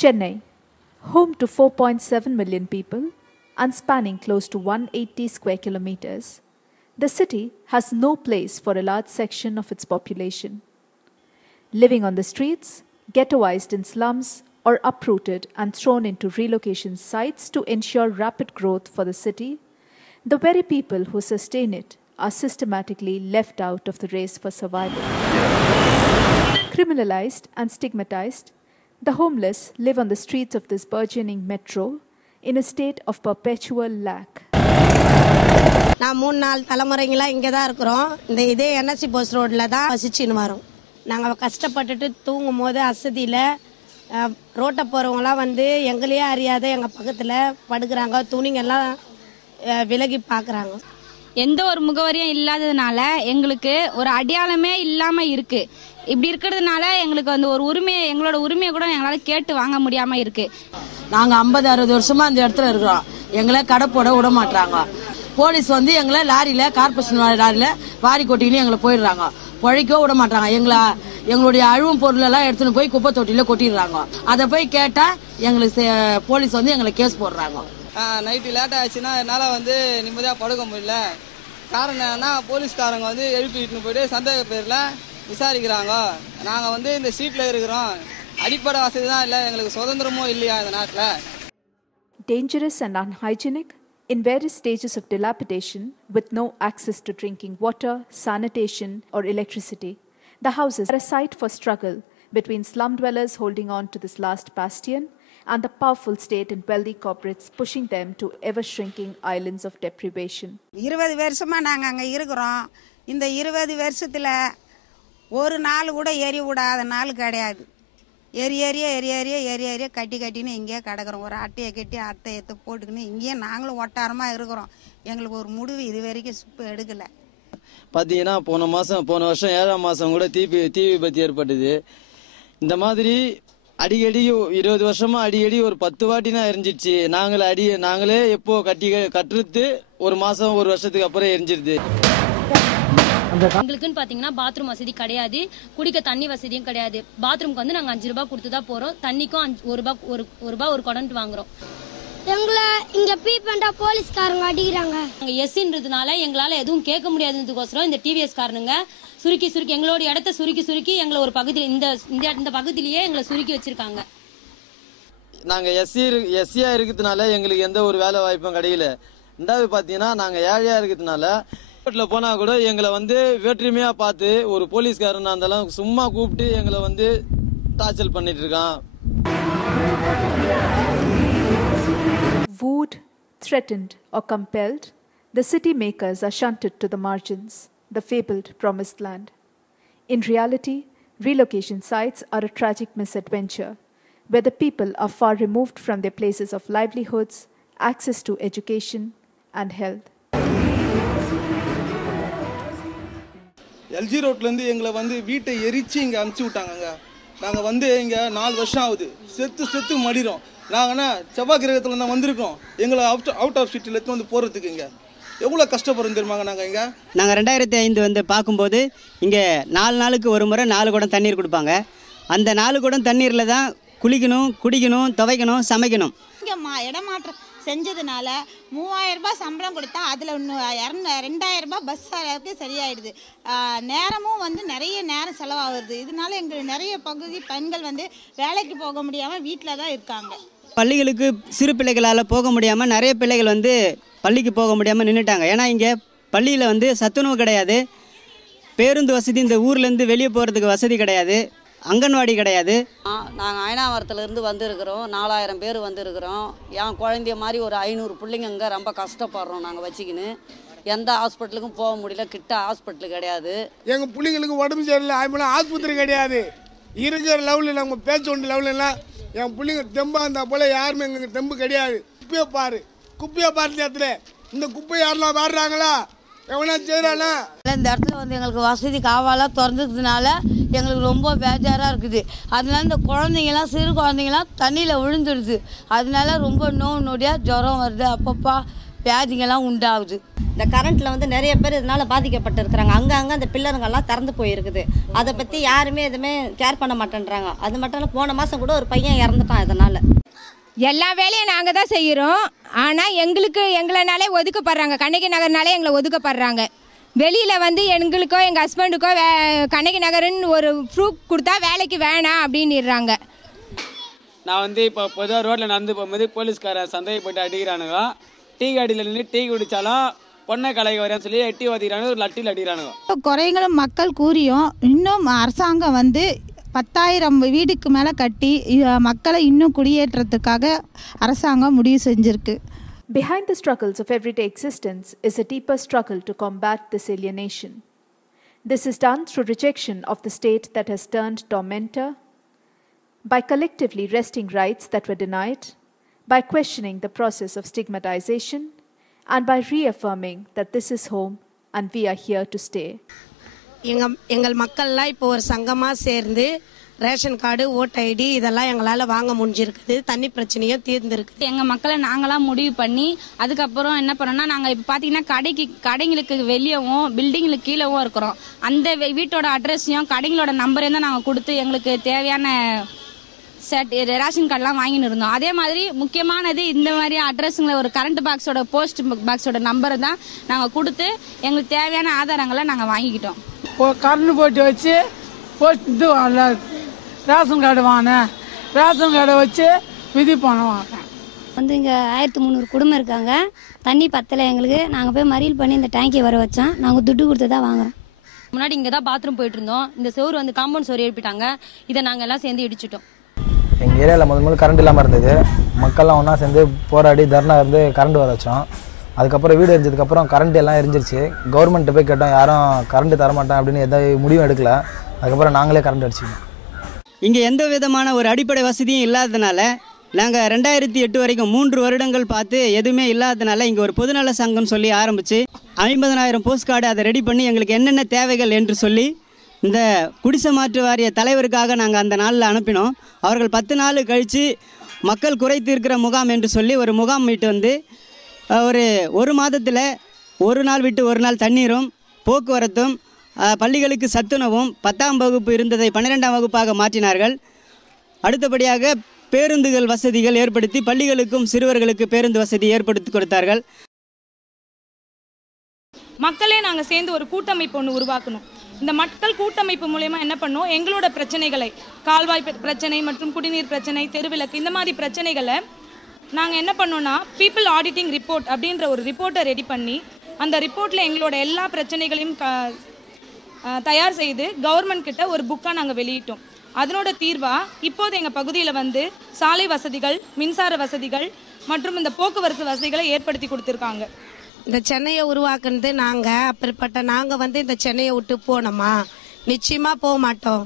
Chennai, home to 4.7 million people and spanning close to 180 square kilometers, the city has no place for a large section of its population. Living on the streets, ghettoized in slums, or uprooted and thrown into relocation sites to ensure rapid growth for the city, the very people who sustain it are systematically left out of the race for survival. Criminalized and stigmatized, the homeless live on the streets of this burgeoning metro in a state of perpetual lack. நான் 3-4 தலைமுறைங்களா இங்க தான் இருக்கறோம். இதே NSC post ரோட்ல தான் வசிச்சின்னு வரோம். நாங்க கஷ்டப்பட்டுட்டு தூங்கும்போது அசதியில ரோட்ட போறவங்கலாம் வந்து எங்களையே அறியாத எங்க பக்கத்துல படுக்குறாங்க. துணிங்க எல்லாம் விலகி பார்க்கறாங்க. எந்த ஒரு முகவரியும் இல்லாததனால எங்களுக்கு ஒரு அடையாளமே இல்லாம இருக்கு. இப்படி இருக்கிறதுனால எங்களுக்கு வந்து ஒரு உரிமையை எங்களோட உரிமையை கூட எங்களால கேட்டு வாங்க முடியாம இருக்கு. நாங்க 50-60 வருஷமா இந்த இடத்துல இருக்கிறோம். எங்களை கடை போட விட மாட்டாங்க. போலீஸ் வந்து எங்களை லாரியில கார்பரேஷன் லாரியில வாரி கொட்டிக்கின்னு எங்களை போயிடுறாங்க. பொழைக்க விட மாட்டாங்க. எங்களுடைய அழுவும் பொருள் எல்லாம் எடுத்துன்னு போய் குப்பை தொட்டியில கொட்டிடுறாங்க. அதை போய் கேட்டா எங்களுக்கு போலீஸ் வந்து எங்களை கேஸ் போடுறாங்க. நைட்டு லேட் ஆச்சுன்னா என்னால் வந்து நிம்மதியாக படுக்க முடியல. காரணம் என்னன்னா போலீஸ்காரங்க வந்து எழுப்பிட்டு போயிட்டு சந்தேக பேரில் விசாரிக்கிறாங்க. நாங்கள் வந்து இந்த ஸ்ட்ரீட்டில் இருக்கிறோம். அடிப்படை வசதி தான் இல்லை, எங்களுக்கு சுதந்திரமும் இல்லையா இந்த நாட்டில். Dangerous and unhygienic, in various stages of dilapidation, with no access to drinking water, sanitation, or electricity, the houses are a site for struggle between slum dwellers holding on to this last bastion and the powerful state and wealthy corporates pushing them to ever-shrinking islands of deprivation. 20 வருஷமா நாங்க அங்க இருக்கிறோம். இந்த 20 வருஷத்துல ஒரு நாள் கூட ஏறி விடாத நாள் கிடையாது. ஏரியா கட்டின்னு இங்கே கிடக்குறோம். ஒரு அட்டையை கட்டி அத்தை எடுத்து போட்டுக்கின்னு இங்கேயே நாங்களும் ஒட்டாரமாக இருக்கிறோம். எங்களுக்கு ஒரு முடிவு இது வரைக்கும் சுப்பு எடுக்கலை. பார்த்தீங்கன்னா போன வருஷம் 7ஆம் மாதம் கூட தீ விபத்து ஏற்பட்டது. இந்த மாதிரி அடிக்கடி 20 வருஷமா அடிக்கடி ஒரு 10 வாட்டினா எரிஞ்சிடுச்சு. நாங்களே எப்போ கட்டுறது ஒரு மாசம் ஒரு வருஷத்துக்கு அப்புறம் எரிஞ்சிருது. எங்களுக்குன்னு பாத்தீங்கன்னா பாத்ரூம் வசதி கிடையாது, குடிக்க தண்ணி வசதியும் கிடையாது. பாத்ரூம்க்கு வந்து நாங்க 5 ரூபாய் கொடுத்து தான் போறோம். தண்ணிக்கும் 1 ரூபாய் ஒரு குடன்ட்டு வாங்குறோம். எங்களை இங்க பீப்பண்டா போலீஸ்காரங்க அடிக்கிறாங்க. எஸ்ன்றதுனால எங்களால எதுவும் கேட்க முடியாதுன்றதுக்கோசரம் இந்த டிவிஎஸ் காரனுங்க சுருக்கி எங்களோட இடத்த சுருக்கி எங்களை ஒரு பகுதி இந்த பகுதியிலேயே எங்களை சுருக்கி வச்சிருக்காங்க. நாங்க எஸ்சியா இருக்கிறதுனால எங்களுக்கு எந்த ஒரு வேலை வாய்ப்பும் கிடைக்கல. ரெண்டாவது பாத்தீங்கன்னா நாங்க ஏழையா இருக்கிறதுனால ரோட்ல போனா கூட எங்களை வந்து வேற்றுமையா பார்த்து ஒரு போலீஸ்காரன் இருந்தாலும் சும்மா கூப்பிட்டு எங்களை வந்து டார்ச்சர் பண்ணிட்டு இருக்கான். Wooed, threatened, or compelled, the city makers are shunted to the margins, the fabled promised land. In reality, relocation sites are a tragic misadventure, where the people are far removed from their places of livelihoods, access to education, and health. LG ரோட்லேருந்து எங்களை வந்து வீட்டை எரிச்சு இங்கே அனுப்பிச்சி விட்டாங்க. நாங்கள் வந்து இங்கே 4 வருஷம் ஆகுது. செத்து மடிறோம். நாங்கள்னா செவ்வாய் கிரகத்தில் தான் வந்திருக்கோம். எங்களை அவுட் ஆஃப் சிட்டியில் எடுத்து வந்து போகிறதுக்கு இங்கே எவ்வளோ கஷ்டப்படுறோம் தெரியுமாங்க. நாங்கள் 2005 வந்து பார்க்கும்போது இங்கே 4 நாளுக்கு ஒரு முறை 4 குடம் தண்ணீர் கொடுப்பாங்க. அந்த 4 குடம் தண்ணீரில் தான் குளிக்கணும், குடிக்கணும், துவைக்கணும், சமைக்கணும். இங்கே இடமாற்றம் செஞ்சதுனால 3000 ரூபாய் சம்பளம் கொடுத்தா அதில் இன்னும் 2000 ரூபாய் பஸ் அளவுக்கு சரியாயிடுது. நேரமும் வந்து நிறைய நேரம் செலவாகுது. இதனால எங்களுக்கு நிறைய பகுதி பெண்கள் வந்து வேலைக்கு போக முடியாமல் வீட்டில் தான் இருக்காங்க. பள்ளிகளுக்கு சிறு பிள்ளைகளால் போக முடியாமல் நிறைய பிள்ளைகள் வந்து பள்ளிக்கு போக முடியாமல் நின்றுட்டாங்க. ஏன்னா இங்கே பள்ளியில் வந்து சத்துணவு கிடையாது, பேருந்து வசதி, இந்த ஊர்லேருந்து வெளியே போகிறதுக்கு வசதி கிடையாது, அங்கன்வாடி கிடையாது. நாங்கள் அயனாவரத்துலேருந்து வந்திருக்கிறோம். 4000 பேர் வந்திருக்கிறோம். என் குழந்தைய மாதிரி ஒரு 500 பிள்ளைங்க இங்கே ரொம்ப கஷ்டப்படுறோம். நாங்கள் வச்சுக்கின்னு எந்த ஹாஸ்பிட்டலுக்கும் போக முடியல. கிட்ட ஹாஸ்பிட்டல் கிடையாது. எங்கள் பிள்ளைங்களுக்கு உடம்பு சரியில்லை, ஆஸ்பத்திரி கிடையாது. இருக்கிற லெவலில் நம்ம பேச்ச வேண்டிய லெவலெல்லாம் என் பிள்ளைங்க தெம்பாக இருந்தால் போல் யாருமே எங்களுக்கு தெம்பு கிடையாது. குப்பையை பாரு நேரத்தில் இந்த குப்பையை யாரெல்லாம் வாடுறாங்களா, எவனா செய்கிறானா? இந்த இடத்துல வந்து எங்களுக்கு வசதி காவாலாம் திறந்ததுனால எங்களுக்கு ரொம்ப பேஜாராக இருக்குது. அதனால இந்த குழந்தைங்களாம் சிறு குழந்தைங்களாம் தண்ணியில் விழுந்துடுது. அதனால ரொம்ப நோடியாக ஜுரம் வருது. அப்பப்போ வியாதிகள்லாம் உண்டாகுது. இந்த கரண்ட்டில் வந்து நிறைய பேர் இதனால் பாதிக்கப்பட்டிருக்கிறாங்க. அங்கங்கே அந்த பில்லருங்கெல்லாம் திறந்து போயிருக்குது. அதை பற்றி யாருமே எதுவுமே கேர் பண்ண மாட்டேன்றாங்க. அது மட்டும் இல்லை, போன மாதம் கூட ஒரு பையன் இறந்துட்டான் இதனால். எல்லா வேலையும் நாங்கள் தான் செய்கிறோம். ஆனால் எங்களைனாலே ஒதுக்கப்படுறாங்க. கண்ணகி நகர்னாலே எங்களை ஒதுக்கப்படுறாங்க. வெளியில் வந்து எங்களுக்கோ எங்கள் ஹஸ்பண்டுக்கோ கண்ணகி நகர்னு ஒரு ப்ரூஃப் கொடுத்தா வேலைக்கு வேணாம் அப்படின்னுறாங்க. நான் வந்து இப்போ பொதுவாக ரோட்டில் நடந்து போகும்போது போலீஸ்காரன் சந்தையை போட்டு அடிக்கிறானுங்க. டீ காடியில் நின்று டீ குடித்தாலும் பொண்ணை கலைக்கு வரேன்னு சொல்லி எட்டி ஓதிக்கிறானுங்க, ஒரு லட்டியில் அடிக்கிறானுங்க. குறைகளும் மக்கள் கூறியும் இன்னும் அரசாங்கம் வந்து 10,000 வீடுக்கு மேலே கட்டி மக்களை இன்னும் குடியேற்றத்துக்காக அரசாங்கம் முடிவு செஞ்சிருக்கு. Behind the struggles of everyday existence is a deeper struggle to combat this alienation. This is done through rejection of the state that has turned tormentor, by collectively wresting rights that were denied, by questioning the process of stigmatization, and by reaffirming that this is home and we are here to stay. எங்கள் மக்கள்லாம் இப்போ ஒரு சங்கமாக சேர்ந்து ration card, vote ID இதெல்லாம் எங்களால் வாங்க முடிஞ்சிருக்குது. தண்ணி பிரச்சனையும் தீர்ந்துருக்குது. எங்கள் மக்களை நாங்களாம் முடிவு பண்ணி அதுக்கப்புறம் என்ன பண்ணோம்னா, நாங்கள் இப்போ பார்த்தீங்கன்னா கடைங்களுக்கு வெளியவும் பில்டிங்களுக்கு கீழவும் இருக்கிறோம். அந்த வீட்டோட அட்ரஸையும் கடைங்களோட நம்பரையும் தான் நாங்கள் கொடுத்து எங்களுக்கு தேவையான ரேஷன் கார்டெலாம் வாங்கின்னு இருந்தோம். அதே மாதிரி முக்கியமானது இந்த மாதிரி அட்ரஸுங்களை ஒரு கரண்ட் பாக்ஸோட போஸ்ட் பாக்ஸோட நம்பரை தான் நாங்கள் கொடுத்து எங்களுக்கு தேவையான ஆதாரங்களை நாங்கள் வாங்கிக்கிட்டோம். கரண்ட் போட்டு வச்சு போட்டு ரேஷன் கார்டு வாங்கினேன். ரேஷன் கார்டை வச்சு விதி பணம் வாங்கினேன். வந்து இங்கே 1300 குடும்பம் இருக்காங்க. தண்ணி பத்தலை எங்களுக்கு. நாங்கள் போய் மறியல் பண்ணி இந்த டேங்கியை வர வச்சோம். நாங்கள் துட்டு கொடுத்து தான் வாங்குறோம். முன்னாடி இங்கே தான் பாத்ரூம் போயிட்டு இருந்தோம். இந்த செவரு வந்து காம்பவுண்ட் செவரு எழுப்பிட்டாங்க. இதை நாங்கள் எல்லாம் சேர்ந்து இடிச்சிட்டோம். எங்கள் ஏரியாவில் முதல்ல கரண்ட் இல்லாமல் இருந்தது. மக்கள்லாம் ஒன்றா சேர்ந்து போராடி தர்ணா இருந்து கரண்ட் வர வச்சோம். அதுக்கப்புறம் வீடு எரிஞ்சதுக்கப்புறம் கரண்ட் எல்லாம் எரிஞ்சிருச்சு. கவர்மெண்ட்டை போய் கேட்டோம், யாரும் கரண்ட் தரமாட்டேன் அப்படின்னு எந்த முடிவும் எடுக்கல. அதுக்கப்புறம் நாங்களே கரண்ட் அடிச்சிக்கணும். இங்கே எந்த விதமான ஒரு அடிப்படை வசதியும் இல்லாததுனால நாங்கள் 2008 வரைக்கும் 3 வருடங்கள் பார்த்து எதுவுமே இல்லாததுனால இங்கே ஒரு பொதுநல சங்கம் சொல்லி ஆரம்பித்து 50,000 போஸ்ட் கார்டு அதை ரெடி பண்ணி எங்களுக்கு என்னென்ன தேவைகள் என்று சொல்லி இந்த குடிசை மாற்று வாரிய தலைவருக்காக நாங்கள் அந்த நாளில் அனுப்பினோம். அவர்கள் 10 நாள் கழித்து மக்கள் குறை தீர்க்கிற முகாம் என்று சொல்லி ஒரு முகாம் மீட்டு வந்து ஒரு மாதத்தில் ஒரு நாள் விட்டு ஒரு நாள் தண்ணீரும் போக்குவரத்தும் பள்ளிகளுக்கு சத்துணவும் 10ஆம் வகுப்பு இருந்ததை 12ஆம் வகுப்பாக மாற்றினார்கள். அடுத்தபடியாக பேருந்துகள் வசதிகள் ஏற்படுத்தி பள்ளிகளுக்கும் சிறுவர்களுக்கு பேருந்து வசதி ஏற்படுத்தி கொடுத்தார்கள். மக்களே நாங்கள் சேர்ந்து ஒரு கூட்டமைப்பு ஒன்று உருவாக்கணும். இந்த மக்கள் கூட்டமைப்பு மூலமா என்ன பண்ணோம், எங்களோட பிரச்சனைகளை, கால்வாய் பிரச்சனை மற்றும் குடிநீர் பிரச்சனை, தெருவிளக்கு, இந்த மாதிரி பிரச்சனைகளை நாங்கள் என்ன பண்ணோம்னா பீப்புள் ஆடிட்டிங் ரிப்போர்ட் அப்படின்ற ஒரு ரிப்போர்ட்டை ரெடி பண்ணி அந்த ரிப்போர்ட்டில் எங்களோட எல்லா பிரச்சனைகளையும் தயார் செய்து கவர்மெண்ட் கிட்ட ஒரு புக்காக நாங்கள் வெளியிட்டோம். அதனோட தீர்வாக இப்போது எங்கள் பகுதியில் வந்து சாலை வசதிகள், மின்சார வசதிகள் மற்றும் இந்த போக்குவரத்து வசதிகளை ஏற்படுத்தி கொடுத்துருக்காங்க. இந்த சென்னையை உருவாக்குனது நாங்கள். அப்படிப்பட்ட நாங்கள் வந்து இந்த சென்னையை விட்டு போனோமா? நிச்சயமாக போக மாட்டோம்.